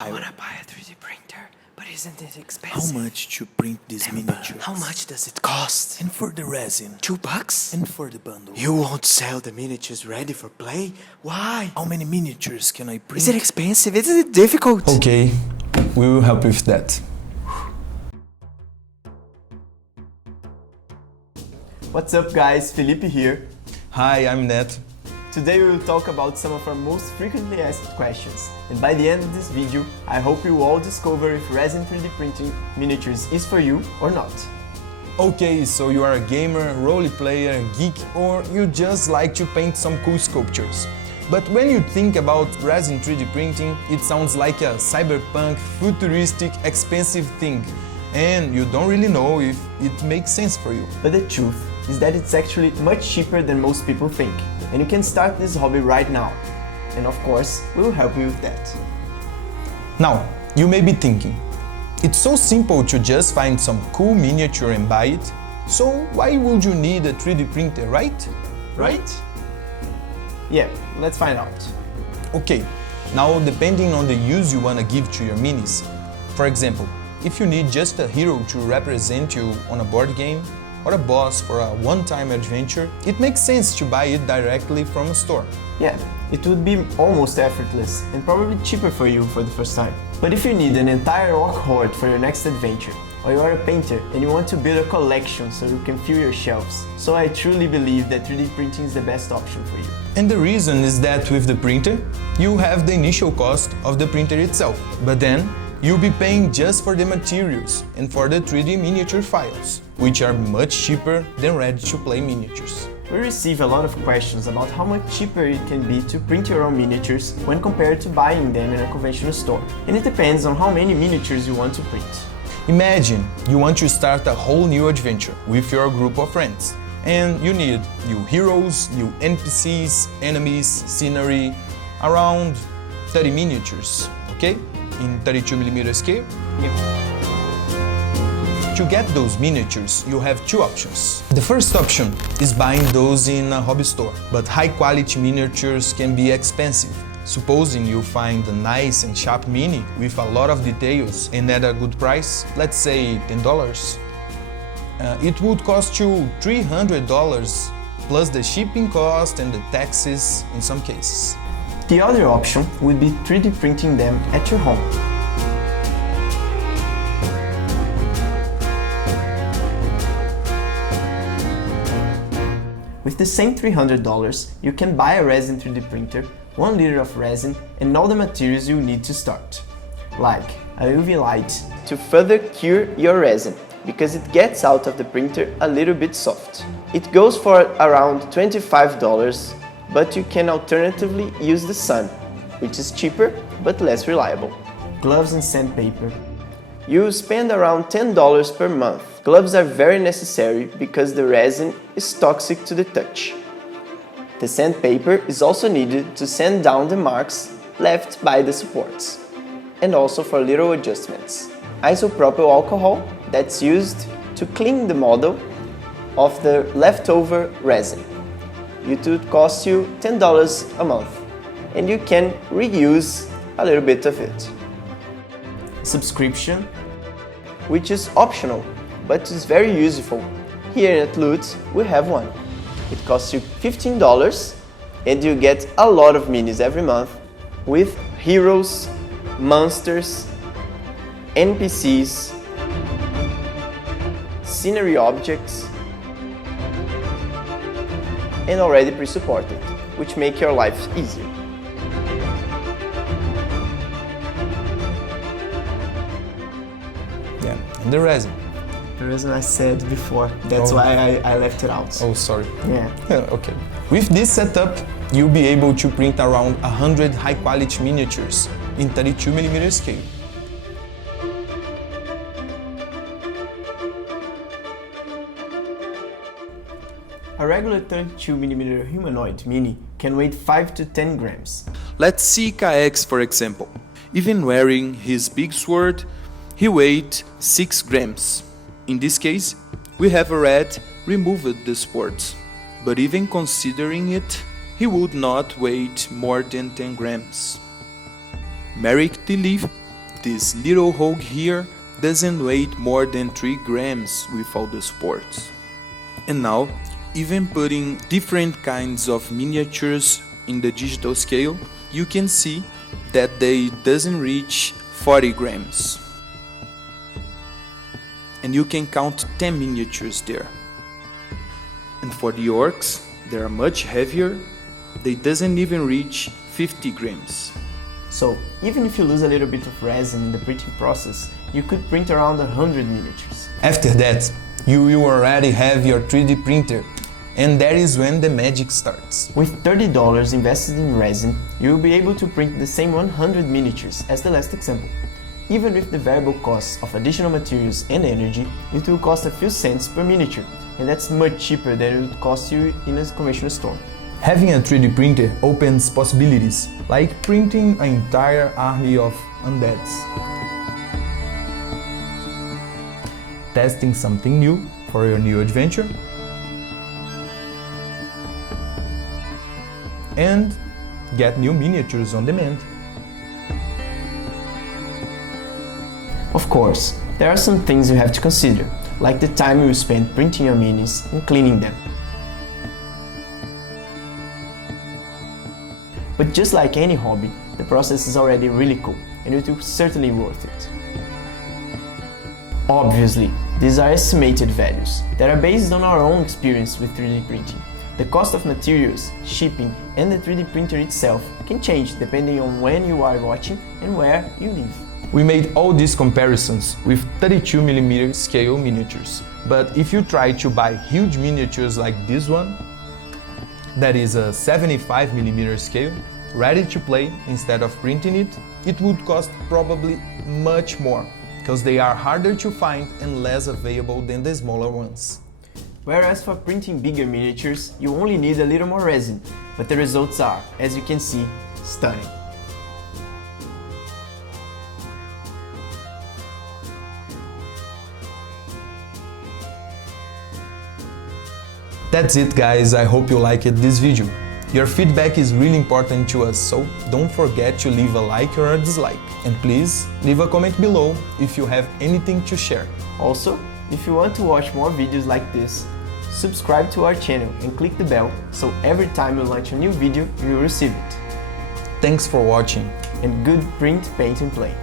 I wanna buy a 3D printer, but isn't it How expensive? much to print these miniatures? How much does it cost? And for the resin? $2? And for the bundle? You won't sell the miniatures ready for play? Why? How many miniatures can I print? Is it expensive? Is it difficult? Okay, we will help with that. What's up guys, Felipe here. Hi, I'm Neto. Today we will talk about some of our most frequently asked questions. And by the end of this video, I hope you will all discover if resin 3D printing miniatures is for you or not. Okay, so you are a gamer, role player, geek, or you just like to paint some cool sculptures. But when you think about resin 3D printing, it sounds like a cyberpunk, futuristic, expensive thing, and you don't really know if it makes sense for you. But the truth is that it's actually much cheaper than most people think. And you can start this hobby right now. And of course, we will help you with that. Now, you may be thinking, it's so simple to just find some cool miniature and buy it, so why would you need a 3D printer, right? Right? Yeah, let's find out. Okay, now depending on the use you want to give to your minis. For example, if you need just a hero to represent you on a board game, or a boss for a one-time adventure, it makes sense to buy it directly from a store. Yeah, it would be almost effortless and probably cheaper for you for the first time. But if you need an entire orc horde for your next adventure, or you are a painter and you want to build a collection so you can fill your shelves, so I truly believe that 3D printing is the best option for you. And the reason is that with the printer, you have the initial cost of the printer itself, but then you'll be paying just for the materials and for the 3D miniature files, which are much cheaper than ready-to-play miniatures. We receive a lot of questions about how much cheaper it can be to print your own miniatures when compared to buying them in a conventional store. And it depends on how many miniatures you want to print. Imagine you want to start a whole new adventure with your group of friends, and you need new heroes, new NPCs, enemies, scenery, around 30 miniatures, okay? In 32mm scale. To get those miniatures, you have two options. The first option is buying those in a hobby store, but high-quality miniatures can be expensive. Supposing you find a nice and sharp mini with a lot of details and at a good price, let's say $10, it would cost you $300 plus the shipping cost and the taxes in some cases. The other option would be 3D printing them at your home. With the same $300, you can buy a resin 3D printer, 1 liter of resin, and all the materials you need to start. Like a UV light to further cure your resin, because it gets out of the printer a little bit soft. It goes for around $25, but you can alternatively use the sun, which is cheaper but less reliable. Gloves and sandpaper. You spend around $10 per month. Gloves are very necessary because the resin is toxic to the touch. The sandpaper is also needed to sand down the marks left by the supports, and also for little adjustments. Isopropyl alcohol that's used to clean the model of the leftover resin. It would cost you $10 a month, and you can reuse a little bit of it. Subscription, which is optional, but is very useful. Here at Loot, we have one. It costs you $15, and you get a lot of minis every month with heroes, monsters, NPCs, scenery objects, and already pre-supported, which make your life easier. Yeah, and the resin. The reason I said before, that's why I left it out. Oh, sorry. Yeah. Okay. With this setup, you'll be able to print around 100 high-quality miniatures in 32mm scale. A regular 32mm humanoid mini can weigh 5 to 10 grams. Let's see KX for example. Even wearing his big sword, he weighed 6 grams. In this case, we have already removed the supports, but even considering it, he would not weigh more than 10 grams. Merrick the Leaf This little hog here doesn't weigh more than 3 grams without the supports. And now, even putting different kinds of miniatures in the digital scale, you can see that they doesn't reach 40 grams. And you can count 10 miniatures there. And for the orcs, they are much heavier, they doesn't even reach 50 grams. So, even if you lose a little bit of resin in the printing process, you could print around 100 miniatures. After that, you will already have your 3D printer, and that is when the magic starts. With $30 invested in resin, you will be able to print the same 100 miniatures as the last example. Even with the variable costs of additional materials and energy, it will cost a few cents per miniature, and that's much cheaper than it would cost you in a conventional store. Having a 3D printer opens possibilities, like printing an entire army of undeads. Testing something new for your new adventure. And get new miniatures on demand. Of course, there are some things you have to consider, like the time you spend printing your minis and cleaning them. But just like any hobby, the process is already really cool, and it will certainly worth it. Obviously, these are estimated values that are based on our own experience with 3D printing. The cost of materials, shipping, and the 3D printer itself can change depending on when you are watching and where you live. We made all these comparisons with 32mm scale miniatures, but if you try to buy huge miniatures like this one, that is a 75mm scale, ready to play instead of printing it, it would cost probably much more, because they are harder to find and less available than the smaller ones. Whereas for printing bigger miniatures, you only need a little more resin, but the results are, as you can see, stunning. That's it guys, I hope you liked this video. Your feedback is really important to us, so don't forget to leave a like or a dislike. And please, leave a comment below if you have anything to share. Also, if you want to watch more videos like this, subscribe to our channel and click the bell so every time we launch a new video, you will receive it. Thanks for watching. And good print, paint and play!